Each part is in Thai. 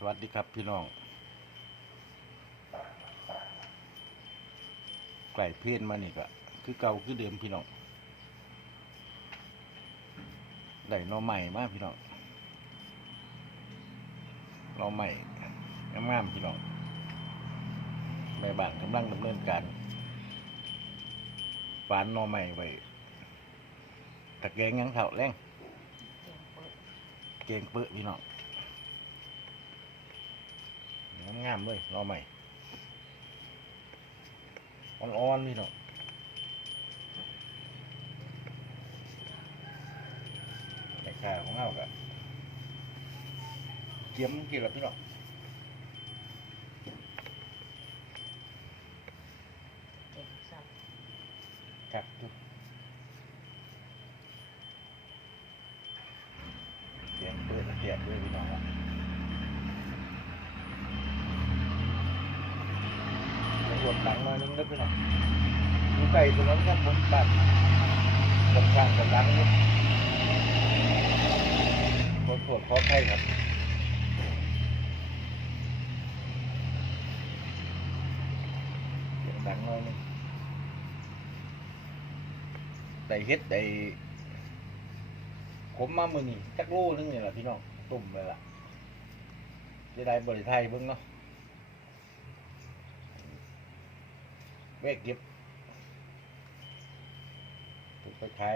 สวัสดีครับพี่น้องไก่เพนมานี่ก็คือเก่าคือเดิมพี่น้องได้นอใหม่มากพี่น้องนอใหม่งามๆพี่น้องแม่บ้านกำลังดำเนินการฝานนอใหม่ไว้ตะแกงยังเถ่าแรงเกงเปื้อพี่น้อง งามเลยรอใหม่อ่อนๆพี่น้องแต่ขาของเราก็เจียมกี่ละพี่น้องเก่งสัตว์ครับทุกเจียมเปิดเจียมด้วยพี่น้องละ วมหลังหน่อยนึงนะพี่น้องดูไก่ตัวนั้นครับผมตัดผมข้างกับหลังนี่คนปวดคอไข้ครับเสียงดังหน่อยนึงได้เฮ็ดได้ผมมามือนี่จักโลนึงนี่แหละพี่น้องตุ่มเลยล่ะจะได้บริไทยเบิ่งเนาะ เวกเก็บถูกไปใช้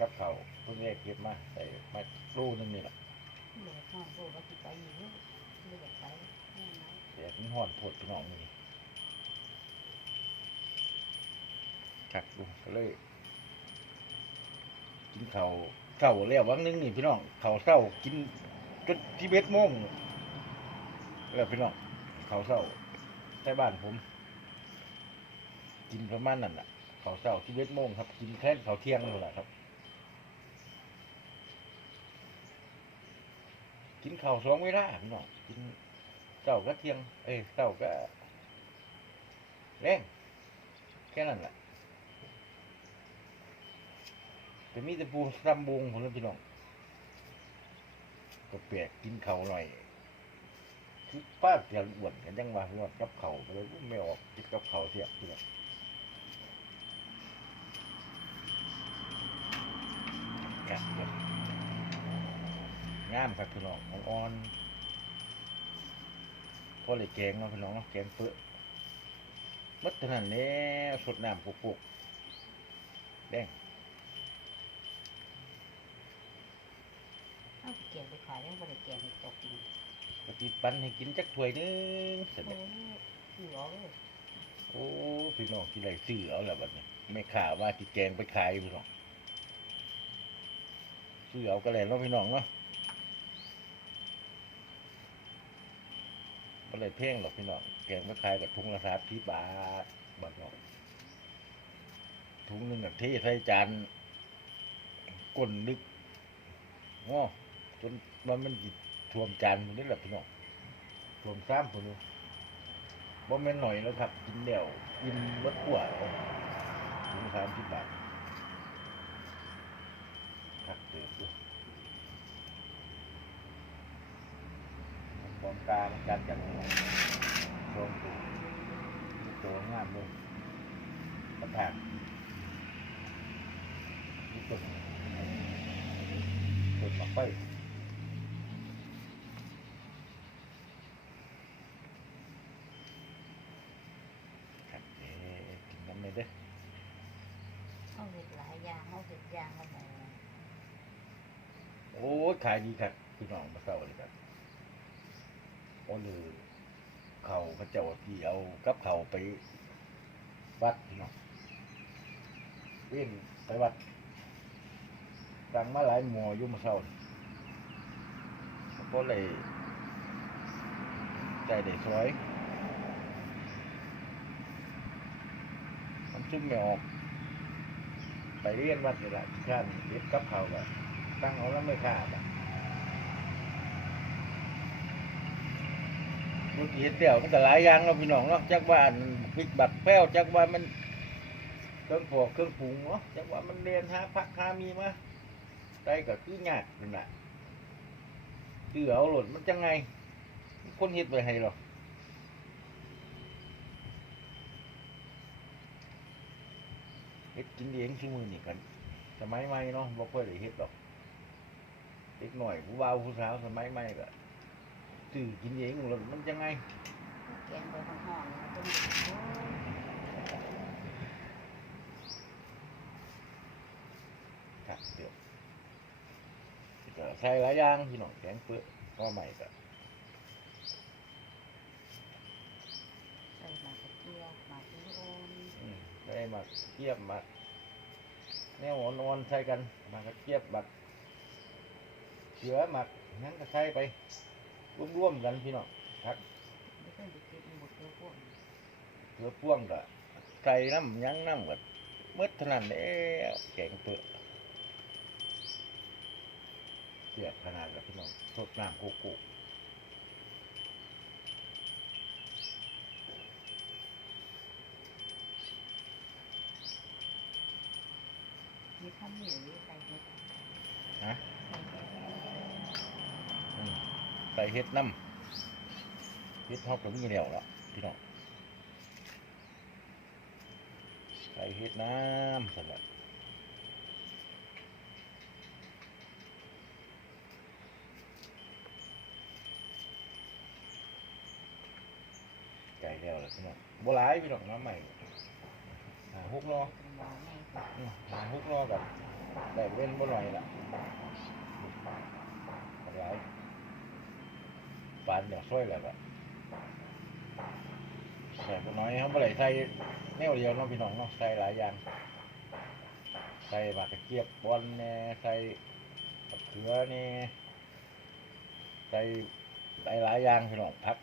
กับเขาเพิ่งเวกเก็บมาใส่มาลูกนึงนี่แหละเหลือห้องโซ่ก็ติดไปอยู่เหลือไปแม่น้อยเสียมันห่อนผดพี่น้องนี่จักดูก็เลยกินเขาวเศร้าแล้ววันหนึงนี่พี่น้องเขาวเศร้ากินจนที่เบ็ดโมงแล้วพี่น้องเขาวเศร้าใช่บ้านผม กินประมาณนั้นแหละเขาเศร้าที่เบ็ดโมงครับ กินแค่เขาเที่ยงนั่นแหละครับ กินข้าสองเวลาพี่น้องกินเช้าก็เที่ยง เอ้ยเช้าก็แรงแค่นั้นแหละแต่มีแต่ปูซ้ำบงผมนะพี่น้องก็แปลกกินเข้าหน่อยคือป้าเตียนอ้วนกันยังว่าพี่น้องกับเข่าไปเลยไม่ออกกินกับเข่าเสียพี่น้อง กะเลยงามครับพี่น้องอ่อนๆพอเลยแกงเนาะพี่น้องเนาะแกงเปื้อมัดเท่านั้นแน่สดน้ำปุกๆแดงเอาเกี่ยวไปขายยังบริเกี่ยวไปตกกินกะทิปั้นให้กินจักถ้วยหนึงเสร็จโอ้แล้วยหลอเลยโอ้พี่น้องที่ได้ซื้อเอาแล้วบัดนี้ไม่ข่าว่าที่แกงไปขายพี่น้อง ซื้อเอาก็แล้วเนาะพี่น้องเนาะก็เลยเพ่งหรอกพี่น้องแกงไปขายกับทุงละสามที่บาทบาทเนาะถุงหนึ่งกับเทใส่จานก้นลึกง้อจนมันมันจิท่วมจานมันนี่แหละพี่น้องท่วมซ้ำผมดูบ่แม่นหน่อยแล้วครับกินเดี่ยวกินรสขั่วเอาถุงสามสิบบาทครับเดือดด้วย ความกลางการจัดโรงตัวตัวงามเลยประแทานนี่ต้นต้นมะไฟครับเอ๊ะกินน้ำเลยเด้เอาเห็ดหลายอย่างเอาเห็ดยางมาหนโอ้ยขายดีครับพี่น้องมาเศร้าเลยครับ โอ้ลือเขาพระเจ้าที่เอากับเขาไปวัดพี่น้องเว้นไปวัดตังมาหลายหมออยุ่มาเศร้าก็เลยใจเด็กสวยมันชุ่มไม่ออกไปเรียนวัดนี่แหละที่ข้านเย็บกับเขาแบบตั้งเอาแล้วไม่ขาดอะ ดูกี่เห็ดเดี่ยวมันก็หลายอย่างเราะพี่น้องเนาะจักว่าอันพิกบัดแป้วจักว่ามันเครื่องปอกเครื่องปรุงเนาะจักว่ามันเรียนหาพักหามีมาได้ก็คือยากนั่นแหละคือเอาหล่นมันจังไง คนเฮ็ดไปให้หรอกเฮ็ดกินเองซุมื้อนี้กันสมัยใหม่เนาะบ่ค่อยได้เฮ็ดหรอกเด็กหน่อยผู้บ่าวผู้สาวสมัยใหม่ก็ ซื้อกินเองแล้วมันยังไงแกงไปห้องๆเป็นโอ้ยครับเดี๋ยวก็ใส่หลายอย่างพี่น้องแกงเปื้อก็ใหม่ก็ใส่หมากกระเทียมหมากกระโอนอืมได้มาเทียบมาแนวอ่อนๆใส่กันมากระเทียบบักเสือหมักนั้นก็ใส่ไป ร่วมๆกันพี่น้องครับไม่เคยไปเก็บหมดเลยพวกนี้เสือพ่วงก็ใส่น้ำยั้งน้ำก็มืดเท่านั้นแหล้วแกงเปื้อเสียบขนาดกับพี่น้องสดน้ำโกโก้มีข้าวเหนียวใส่เห็ดฮะอืม ใส่เห็ดน้ำเห็ดทอดก็มีแล้วล่ะพี่น้องใส่เห็ดน้ำสำหรับไก่แล้วล่ะพี่น้องโบหลายพี่น้องน้ำใหม่หาฮุกรอเป็นหมอไงอืมหาฮุกรอกับได้เว้นบ่หน่อยละหลาย ปานเดี๋ยวช่วยแล้วล่ะแต่บ่น้อยเขาบ่ได้ใส่แนวเดียวเนาะพี่น้องเนาะใส่หลายอย่าง ใส่บากระเจี๊ยบบอนแหน่ยใส่มะเขือแหน่ยใส่หลายหลายอย่างพี่น้องพัก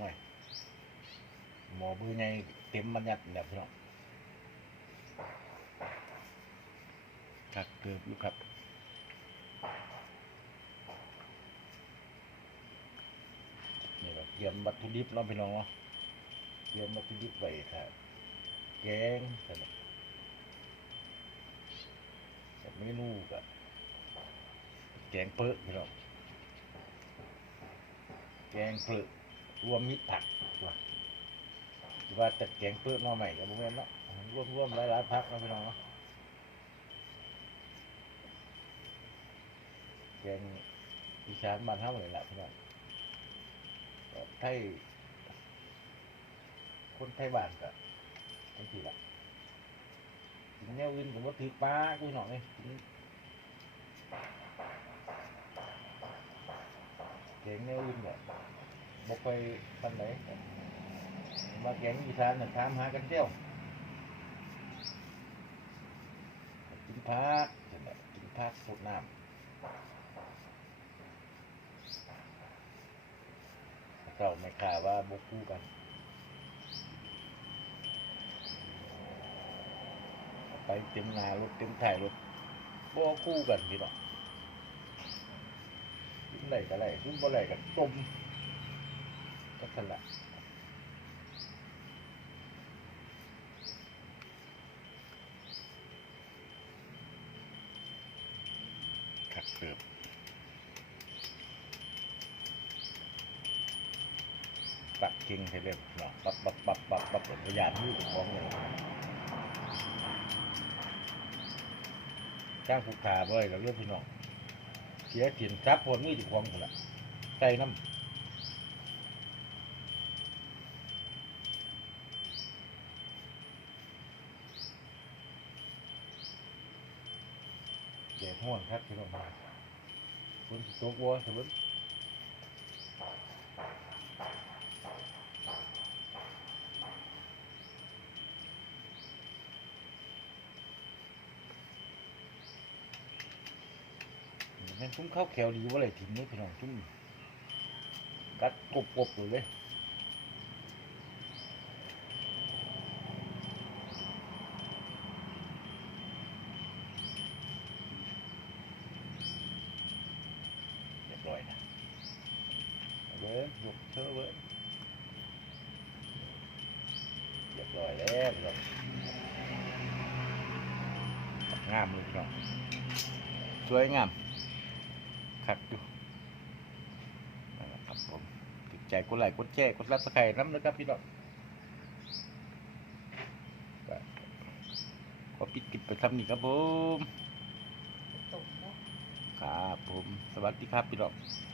ง่ายหมอมือใหญ่เต็มบัญญัติเนี่ยพี่น้องคักเกือบอยู่ครับนี่แบบ เตรียมวัตถุดิบเนาะพี่น้องเนาะเตรียมวัตถุดิบไว้ถ้าแกงสำหรับแต่เมนูก็แกงเปิ้ลพี่น้องแกงเปิ้ลรวมมิตรผักว่าที่ว่าแต่แกงเปิ้ลหน่อใหม่กับโมเมนเนาะรวมรวมหลายหลายๆผักเนาะพี่น้องเนาะแกงอีสานบ้านเฮาเลยแหละพี่น้อง ทย คนไทยบ้านก็บางทีละกินแนวอื่นผมว่าถือปลากูหน่อยกินแกงแนวอื่นแบบบกไปปันไหนมาแกงอีสานน่ะถามหากันเที่ยวกินผักใช่ไหมกินผักสดน้ำ เราไม่ข่าว่าบกคู่กันไปเต็มนารถเต็มถ่ายรถบ่คู่กันพี่น้องซุ่มไหลก็ไหลซุ่มบ่ไหลก็จมก็สละขัดเกือบ ปักกิ่งให้เร็วเนาะปับปับปับปับปับพยายามมือของเลยจ้างผูกขาบ่อยกับเรื่องพี่น้อง เสียถิ่นทรัพย์ผลมือจุความคนละใส่น้ำแดดห้อนครับพี่น้องมาฝนสิตกวัวสมมติ แม่นซุ้มข้าวแขวดีว่าอะไรถิ่นนี่พี่น้องซุ้มกัดกบกบเลยเรียบร้อยนะเอาเบิ้งยกเชอเบิ้งเรียบร้อยแล้วงงามเลยพี่น้องสวยงาม คักอยู่นั่นแหละครับผมติดใจกดไลค์กดแชร์กดซับสไครต์น้ำนะครับพี่น้องก็ขอปิดกิจไปทำนี่ครับผมตกเนาะครับผม สวัสดีครับพี่น้องส